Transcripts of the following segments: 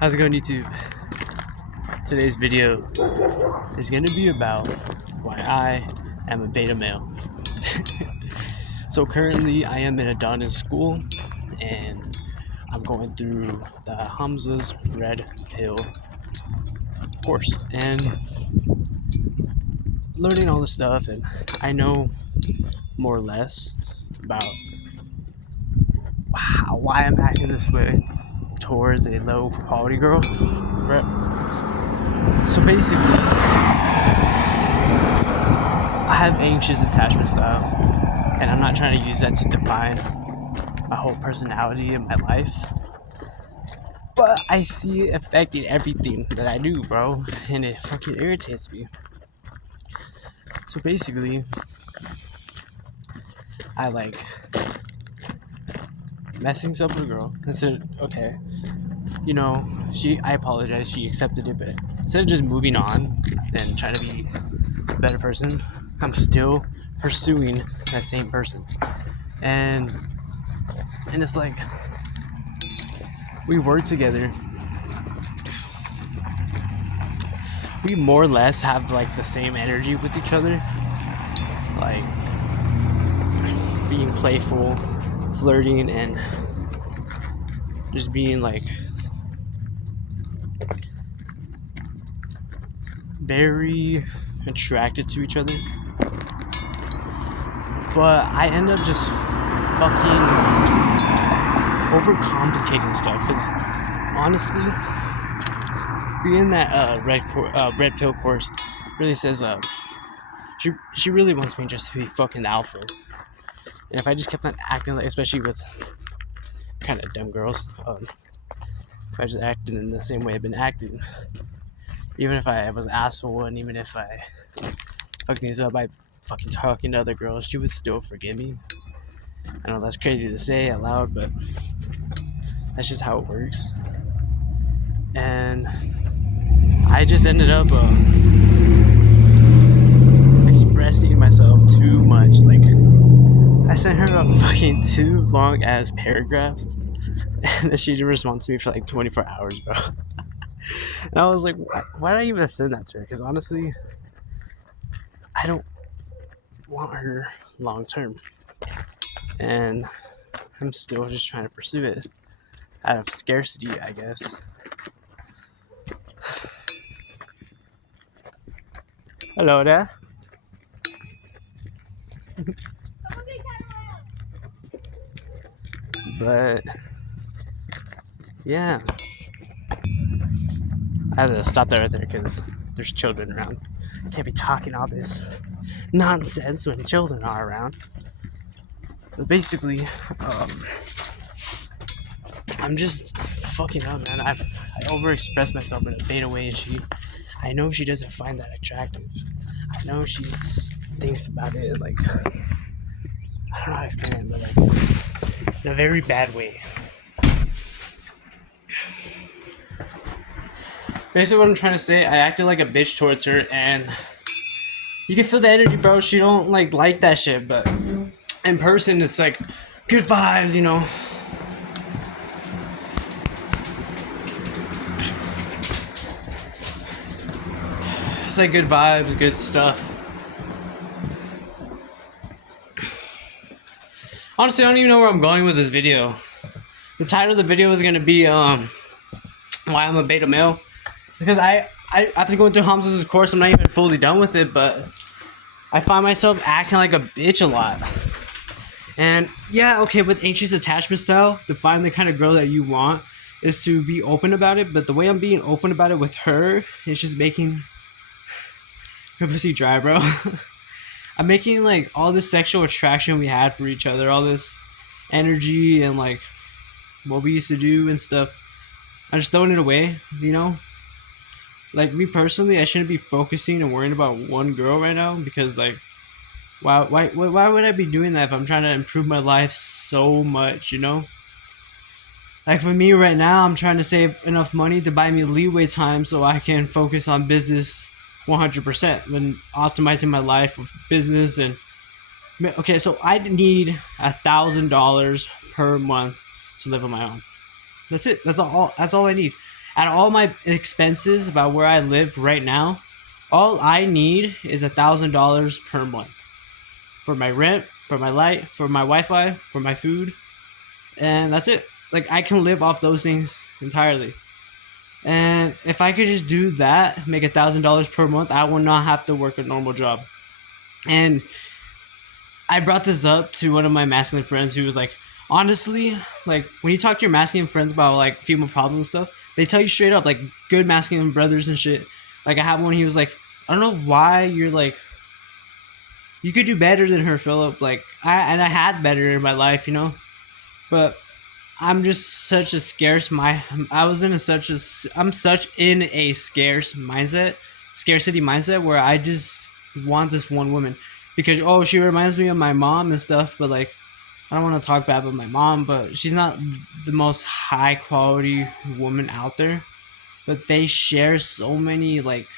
How's it going, YouTube? Today's video is going to be about why I am a beta male. So currently I am in Adonis school and I'm going through the Hamza's Red Pill course and learning all this stuff, and I know more or less about why I'm acting this way towards a low quality girl. Right? So basically, I have anxious attachment style, and I'm not trying to use that to define my whole personality in my life, but I see it affecting everything that I do, bro, and it fucking irritates me. So basically, I like messing up with a girl. I said, okay, I apologize, she accepted it, but instead of just moving on and trying to be a better person, I'm still pursuing that same person. And it's like, we work together. We more or less have like the same energy with each other. Like being playful, flirting, and just being like very attracted to each other. But I end up just fucking overcomplicating stuff, because honestly, being that red pill course really says she really wants me just to be fucking the alpha. And if I just kept on acting like, especially with kind of dumb girls, if I just acted in the same way I've been acting, even if I was an asshole and even if I fucked things up by fucking talking to other girls, she would still forgive me. I know that's crazy to say out loud, but that's just how it works. And I just ended up expressing myself too much. Like, I sent her a fucking 2 long ass paragraphs, and then she responds to me for like 24 hours, bro. And I was like, why did I even send that to her? Because honestly, I don't want her long term, and I'm still just trying to pursue it out of scarcity, I guess. Hello there. But yeah, I had to stop that right there because there's children around. Can't be talking all this nonsense when children are around. But basically, I'm just fucking up, man. I overexpress myself in a beta way, and I know she doesn't find that attractive. I know she thinks about it like, I don't know how to explain it, but like in a very bad way. Basically, what I'm trying to say, I acted like a bitch towards her, and you can feel the energy, bro. She don't like that shit, but in person, it's like good vibes, you know. It's like good vibes, good stuff. Honestly, I don't even know where I'm going with this video. The title of the video is gonna be why I'm a beta male, because I after going through Hamza's course, I'm not even fully done with it, but I find myself acting like a bitch a lot. And yeah, okay, with anxious attachment style, to find the kind of girl that you want is to be open about it, but the way I'm being open about it with her is just making her pussy dry, bro. I'm making like all this sexual attraction we had for each other, all this energy and like what we used to do and stuff, I'm just throwing it away, you know? Like, me personally, I shouldn't be focusing and worrying about one girl right now, because like, why would I be doing that if I'm trying to improve my life so much, you know? Like, for me right now, I'm trying to save enough money to buy me leeway time so I can focus on business 100% when optimizing my life with business. And okay, so I need $1,000 per month to live on my own. That's it. That's all I need. Out of all my expenses about where I live right now, all I need is $1,000 per month for my rent, for my light, for my Wi-Fi, for my food, and that's it. Like I can live off those things entirely. And if I could just do that, make $1,000 per month, I will not have to work a normal job. And I brought this up to one of my masculine friends who was like, honestly, like when you talk to your masculine friends about like female problems and stuff, they tell you straight up, like good masculine brothers and shit. Like I have one, he was like, I don't know why you're like, you could do better than her, Philip. Like I had better in my life, you know, but I'm just such a scarce my I was in a such a I'm such in a scarcity mindset where I just want this one woman because oh she reminds me of my mom and stuff, but like I don't want to talk bad about my mom, but she's not the most high quality woman out there. But they share so many like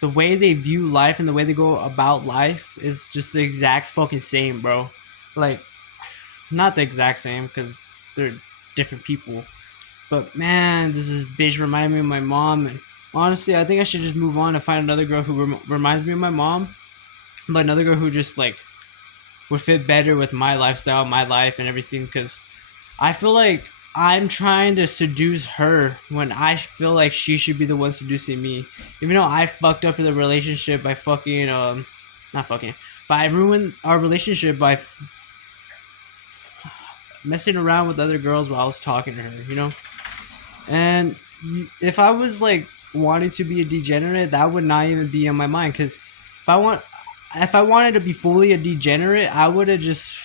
the way they view life and the way they go about life is just the exact fucking same, bro. Like not the exact same because they're different people. But man, this is bitch remind me of my mom. And honestly, I think I should just move on and find another girl who reminds me of my mom, but another girl who just like would fit better with my lifestyle, my life, and everything. Because I feel like I'm trying to seduce her when I feel like she should be the one seducing me. Even though I fucked up in the relationship by fucking not fucking, but I ruined our relationship by messing around with other girls while I was talking to her, you know? And if I was like wanting to be a degenerate, that would not even be on my mind. Because if I wanted to be fully a degenerate, I would have just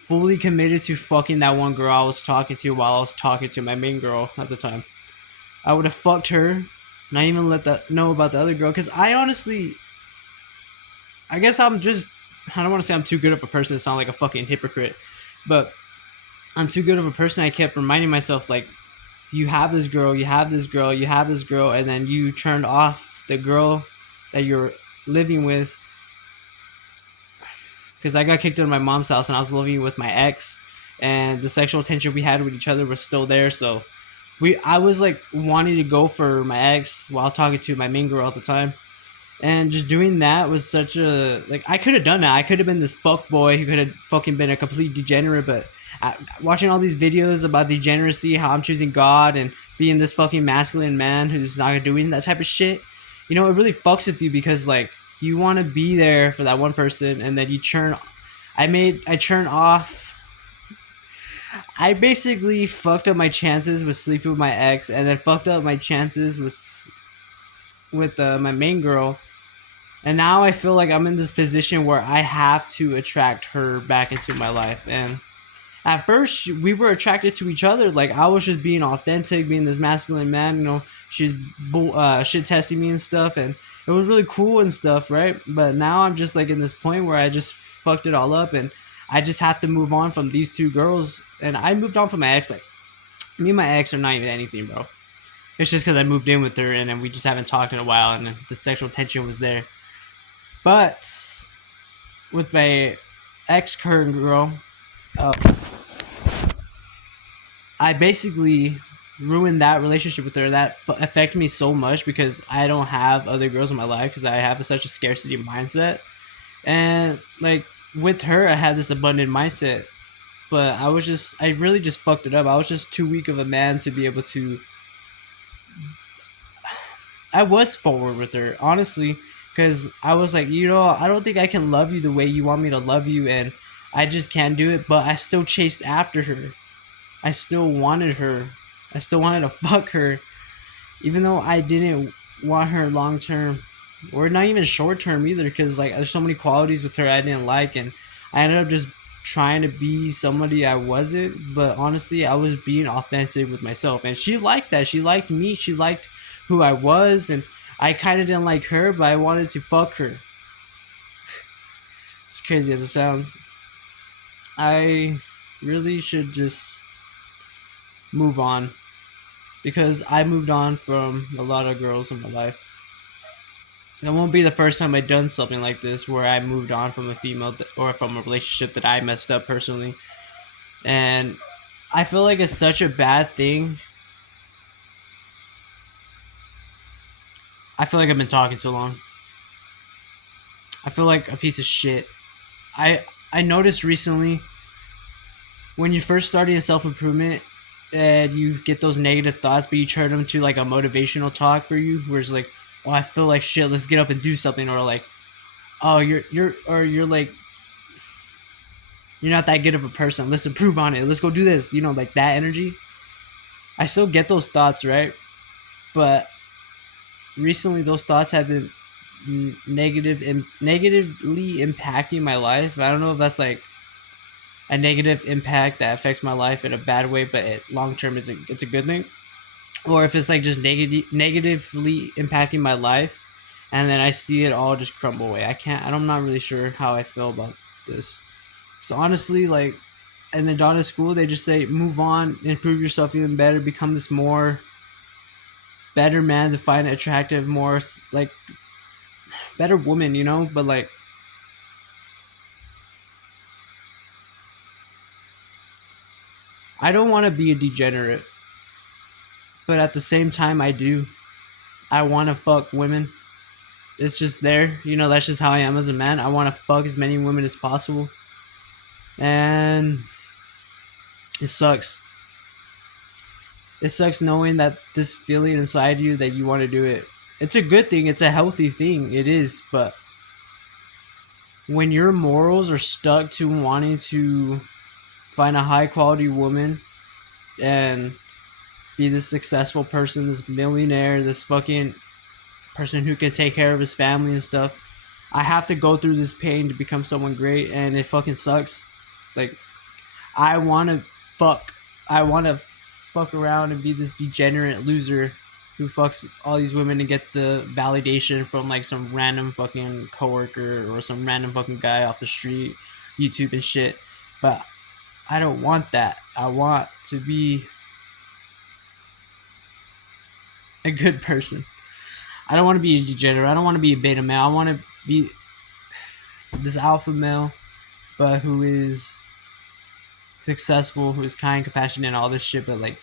fully committed to fucking that one girl I was talking to while I was talking to my main girl at the time. I would have fucked her, not even know about the other girl. Because I honestly, I guess I don't want to say I'm too good of a person to sound like a fucking hypocrite, but I'm too good of a person. I kept reminding myself, like, you have this girl, you have this girl, you have this girl, and then you turned off the girl that you're living with. Because I got kicked out of my mom's house and I was living with my ex, and the sexual tension we had with each other was still there. So I was like wanting to go for my ex while talking to my main girl at the time. And just doing that was such a like I could have done that. I could have been this fuck boy who could have fucking been a complete degenerate. But watching all these videos about degeneracy, how I'm choosing God and being this fucking masculine man who's not doing that type of shit, you know, it really fucks with you because like you want to be there for that one person, and then you turn. I turned off. I basically fucked up my chances with sleeping with my ex, and then fucked up my chances with my main girl. And now I feel like I'm in this position where I have to attract her back into my life. And at first, we were attracted to each other. Like, I was just being authentic, being this masculine man. You know, she's shit testing me and stuff. And it was really cool and stuff, right? But now I'm just, like, in this point where I just fucked it all up. And I just have to move on from these two girls. And I moved on from my ex. But me and my ex are not even anything, bro. It's just because I moved in with her. And then we just haven't talked in a while. And the sexual tension was there. But with my ex-current girl, I basically ruined that relationship with her. That affected me so much because I don't have other girls in my life because I have such a scarcity mindset. And like with her, I had this abundant mindset, but I really just fucked it up. I was just too weak of a man to be able to. I was forward with her, honestly. Because I was like, you know, I don't think I can love you the way you want me to love you, and I just can't do it. But I still chased after her. I still wanted her. I still wanted to fuck her. Even though I didn't want her long term. Or not even short term either. Because like there's so many qualities with her I didn't like. And I ended up just trying to be somebody I wasn't. But honestly, I was being authentic with myself. And she liked that. She liked me. She liked who I was. And I kind of didn't like her, but I wanted to fuck her. As crazy as it sounds. I really should just move on. Because I moved on from a lot of girls in my life. It won't be the first time I've done something like this where I moved on from a female or from a relationship that I messed up personally. And I feel like it's such a bad thing I feel like I've been talking too long. I feel like a piece of shit. I noticed recently when you first starting a self improvement and you get those negative thoughts, but you turn them to like a motivational talk for you, where it's like, "Oh, I feel like shit. Let's get up and do something," or like, "Oh, you're like you're not that good of a person. Let's improve on it. Let's go do this." You know, like that energy. I still get those thoughts, right? But recently, those thoughts have been negatively impacting my life. I don't know if that's like a negative impact that affects my life in a bad way, but long term it's a good thing, or if it's like just negatively impacting my life, and then I see it all just crumble away. I'm not really sure how I feel about this. So honestly, like in the Donna school, they just say move on, improve yourself even better, become this more better man to find attractive, more like better woman, you know. But like I don't want to be a degenerate, but at the same time I do. I want to fuck women. It's just there, you know. That's just how I am as a man. I want to fuck as many women as possible, and it sucks. It sucks knowing that this feeling inside you that you want to do it. It's a good thing. It's a healthy thing. It is, but when your morals are stuck to wanting to find a high quality woman and be this successful person, this millionaire, this fucking person who can take care of his family and stuff, I have to go through this pain to become someone great, and it fucking sucks. Like, I want to fuck. I want to fuck around and be this degenerate loser who fucks all these women and get the validation from like some random fucking coworker or some random fucking guy off the street, YouTube and shit. But I don't want that. I want to be a good person. I don't want to be a degenerate. I don't want to be a beta male. I want to be this alpha male, but who is successful, who is kind, compassionate, and all this shit. But like,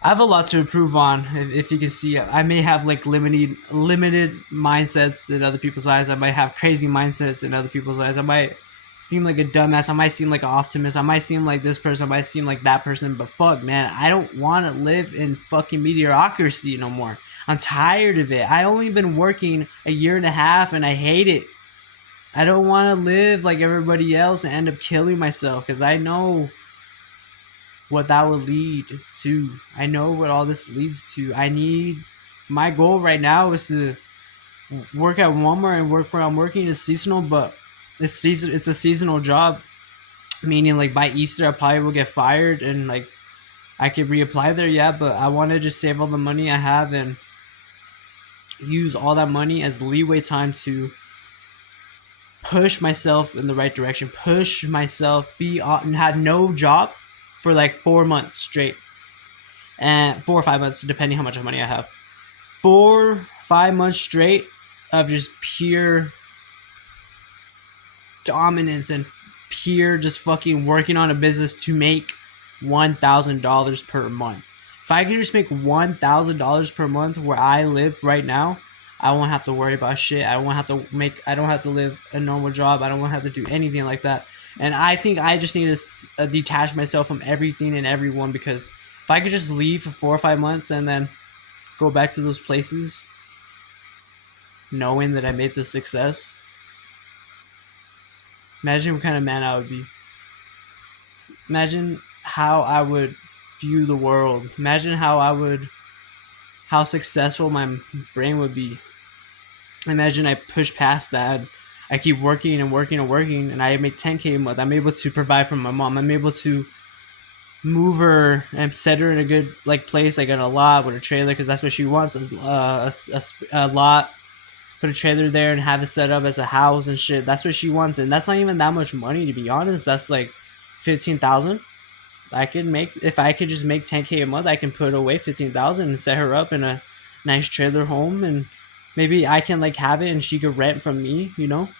I have a lot to improve on. If you can see, I may have like limited mindsets in other people's eyes. I might have crazy mindsets in other people's eyes. I might seem like a dumbass. I might seem like an optimist. I might seem like this person. I might seem like that person. But fuck, man, I don't want to live in fucking mediocrity no more. I'm tired of it. I only been working a year and a half, and I hate it. I don't want to live like everybody else and end up killing myself, because I know what that will lead to. I know what all this leads to. My goal right now is to work at Walmart and work where I'm working. It's seasonal, but it's a seasonal job, meaning like by Easter I probably will get fired, and like I could reapply there, yeah, but I want to just save all the money I have and use all that money as leeway time to push myself in the right direction, push myself, and had no job for like 4 months straight, and 4 or 5 months depending how much money I have. 4-5 months straight of just pure dominance and pure just fucking working on a business to make $1,000 per month. If I could just make $1,000 per month where I live right now, I won't have to worry about shit. I don't have to live a normal job. I don't have to do anything like that. And I think I just need to detach myself from everything and everyone, because if I could just leave for 4 or 5 months and then go back to those places knowing that I made the success, imagine what kind of man I would be. Imagine how I would view the world. Imagine how successful my brain would be. Imagine I push past that. I keep working and working and working, and I make 10K a month. I'm able to provide for my mom. I'm able to move her and set her in a good like place, like in a lot with a trailer, because that's what she wants. A lot. Put a trailer there and have it set up as a house and shit. That's what she wants, and that's not even that much money, to be honest. That's like 15,000. I could make, if I could just make 10K a month, I can put away 15,000 and set her up in a nice trailer home, and maybe I can like have it and she could rent from me, you know,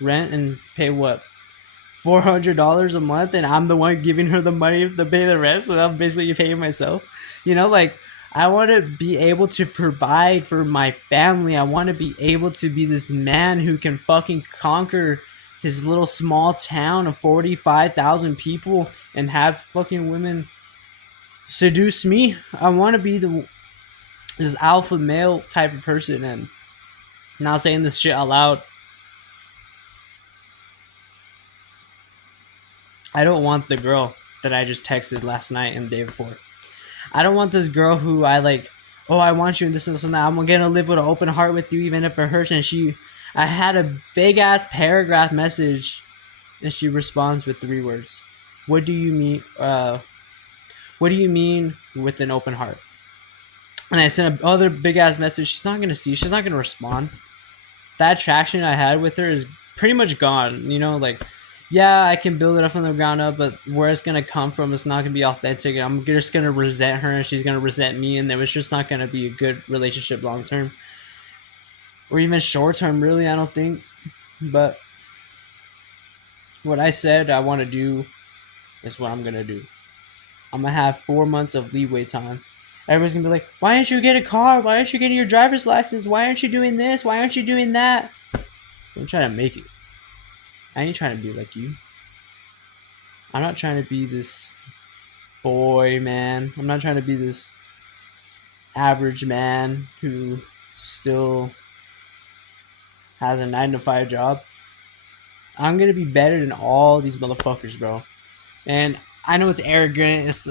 rent and pay what, $400 a month, and I'm the one giving her the money to pay the rest, so I'm basically paying myself, you know. Like, I want to be able to provide for my family. I want to be able to be this man who can fucking conquer his little small town of 45,000 people and have fucking women seduce me. I want to be this alpha male type of person, and I'm not saying this shit out loud. I don't want the girl that I just texted last night and the day before. I don't want this girl who I like, oh, I want you and this and that. I'm gonna live with an open heart with you even if it hurts. And I had a big ass paragraph message and she responds with 3 words. What do you mean? What do you mean with an open heart? And I sent another big ass message. She's not gonna see. She's not gonna respond. That attraction I had with her is pretty much gone. You know, like, yeah, I can build it up from the ground up, but where it's gonna come from, it's not gonna be authentic. I'm just gonna resent her, and she's gonna resent me, and then it's just not gonna be a good relationship long term, or even short term. Really, I don't think. But what I said I want to do is what I'm gonna do. I'm gonna have 4 months of leeway time. Everybody's gonna be like, why aren't you getting a car? Why aren't you getting your driver's license? Why aren't you doing this? Why aren't you doing that? I'm trying to make it. I ain't trying to be like you. I'm not trying to be this boy, man. I'm not trying to be this average man who still has a 9-to-5 job. I'm gonna be better than all these motherfuckers, bro. And I know it's arrogant, it's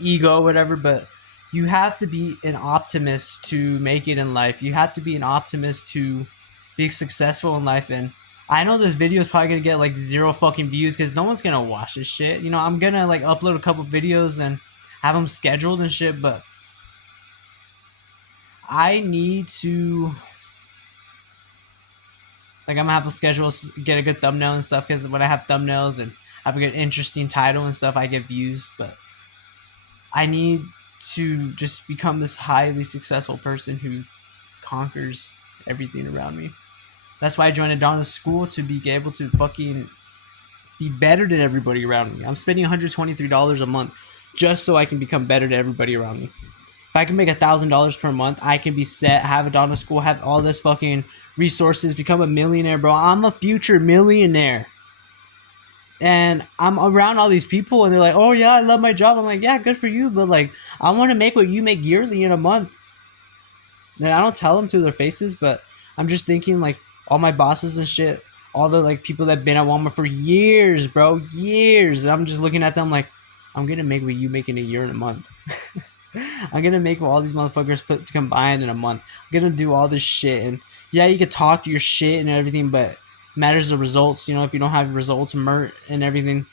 ego, whatever, but you have to be an optimist to make it in life. You have to be an optimist to be successful in life. And I know this video is probably gonna get like 0 fucking views because no one's gonna watch this shit. You know, I'm gonna like upload a couple videos and have them scheduled and shit, but I need to, like, I'm gonna have a schedule, get a good thumbnail and stuff, because when I have thumbnails and have a good interesting title and stuff, I get views. But I need to just become this highly successful person who conquers everything around me. That's why I joined Adonis School, to be able to fucking be better than everybody around me. I'm spending $123 a month just so I can become better than everybody around me. If I can make $1,000 per month, I can be set, have Adonis School, have all this fucking resources, become a millionaire, bro. I'm a future millionaire. And I'm around all these people and they're like, oh yeah, I love my job. I'm like, yeah, good for you. But like, I want to make what you make yearly in a month. And I don't tell them to their faces, but I'm just thinking, like, all my bosses and shit, all the like people that have been at Walmart for years, bro, years. And I'm just looking at them like, I'm gonna make what you make in a year and a month. I'm gonna make what all these motherfuckers put combined in a month. I'm gonna do all this shit. And yeah, you could talk your shit and everything, but matters the results. You know, if you don't have results and everything,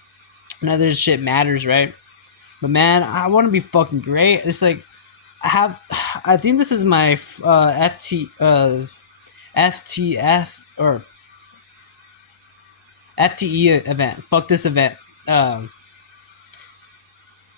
none of this shit matters, right? But man, I want to be fucking great. It's like I think this is my FTF or FTE event. Fuck this event.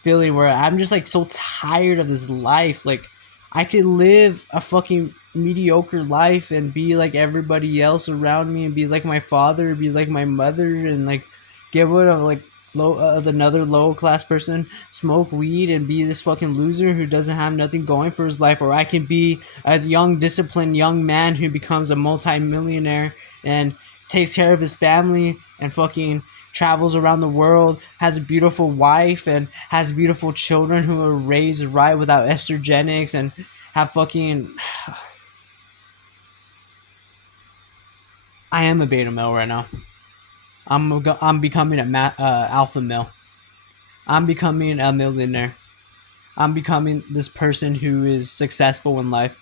Feeling where I'm just like so tired of this life. Like, I could live a fucking mediocre life and be like everybody else around me, and be like my father, be like my mother, and like get rid of like another low class person, smoke weed, and be this fucking loser who doesn't have nothing going for his life. Or I can be a young, disciplined young man who becomes a multi-millionaire and takes care of his family and fucking travels around the world, has a beautiful wife and has beautiful children who are raised right without estrogenics, and have fucking... I am a beta male right now. I'm becoming a alpha male. I'm becoming a millionaire. I'm becoming this person who is successful in life.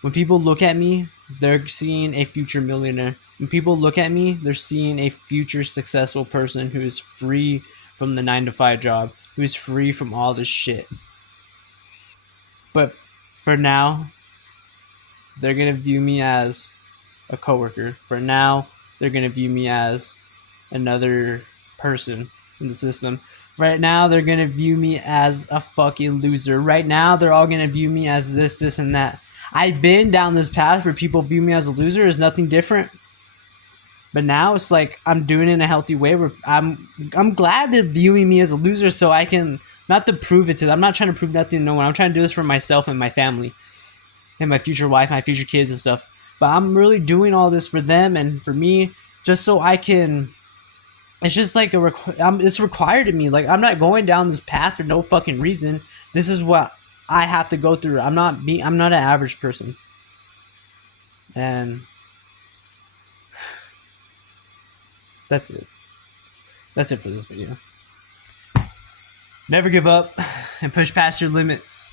When people look at me, they're seeing a future millionaire. When people look at me, they're seeing a future successful person who is free from the 9-to-5 job, who is free from all this shit. But for now, they're going to view me as a coworker. For now, they're going to view me as another person in the system. Right now, they're going to view me as a fucking loser. Right now, they're all going to view me as this, and that. I've been down this path where people view me as a loser. It's nothing different. But now it's like I'm doing it in a healthy way where I'm glad they're viewing me as a loser, so I can not to prove it to them. I'm not trying to prove nothing to no one. I'm trying to do this for myself and my family and my future wife, my future kids and stuff. But I'm really doing all this for them and for me, just so I can. It's just like it's required of me. Like, I'm not going down this path for no fucking reason. This is what I have to go through. I'm not an average person. And that's it. That's it for this video. Never give up and push past your limits.